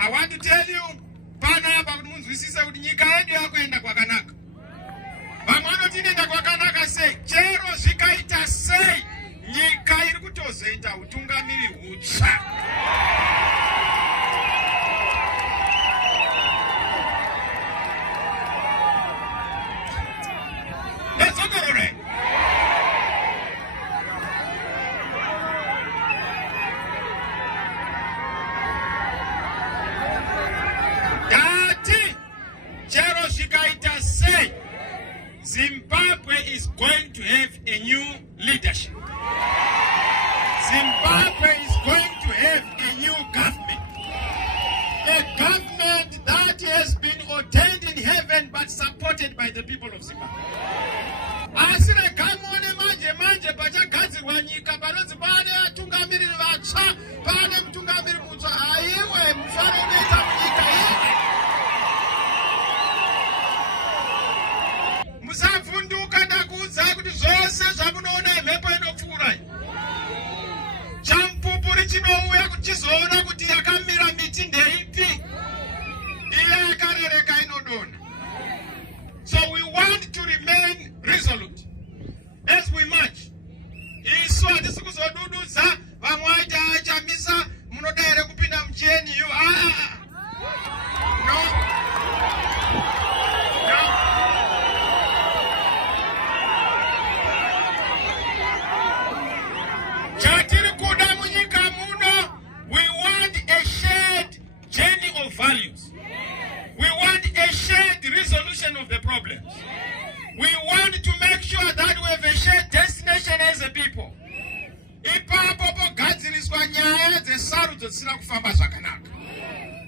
I want to tell you, pana bakunzwisisa kuti nyika yedu yakuenda kwakanaka. Vamwanotinoenda kwakanaka sei? Chero zvikaita sei? Nyika iri kutozoita utungamiri hutsva. Let's go over it. Zimbabwe is going to have a new leadership. Zimbabwe is going to have a new government. A government that has been ordained in heaven but supported by the people of Zimbabwe. Asire kamone manje pachagadzirwa nyika panonzi pane atungamiri vatsva, pane mutungamiri mutsva. Aiwe mufananidzo munyika iyi. Musavhunduka ndakuudza kuti zvose zvamunoona mhepo inopfuura. Chamupupuri chinouya kuchizoona kuti yakamira miti ndeipi. Iya yakarereka inodonha. So we want to remain resolute as we march. Isu hatisi kuzodududza vamwe vaiti Chamisa munoda here kupinda mucheni iyo. No. Chatiri kuda munyika muno, we want a shared journey of values. We want a shared resolution of the problems. We want to make sure that we have a shared destination as a people. Ipapo pogadziriswa nyaya dzesarudzo dzisina kufamba zvakanaka.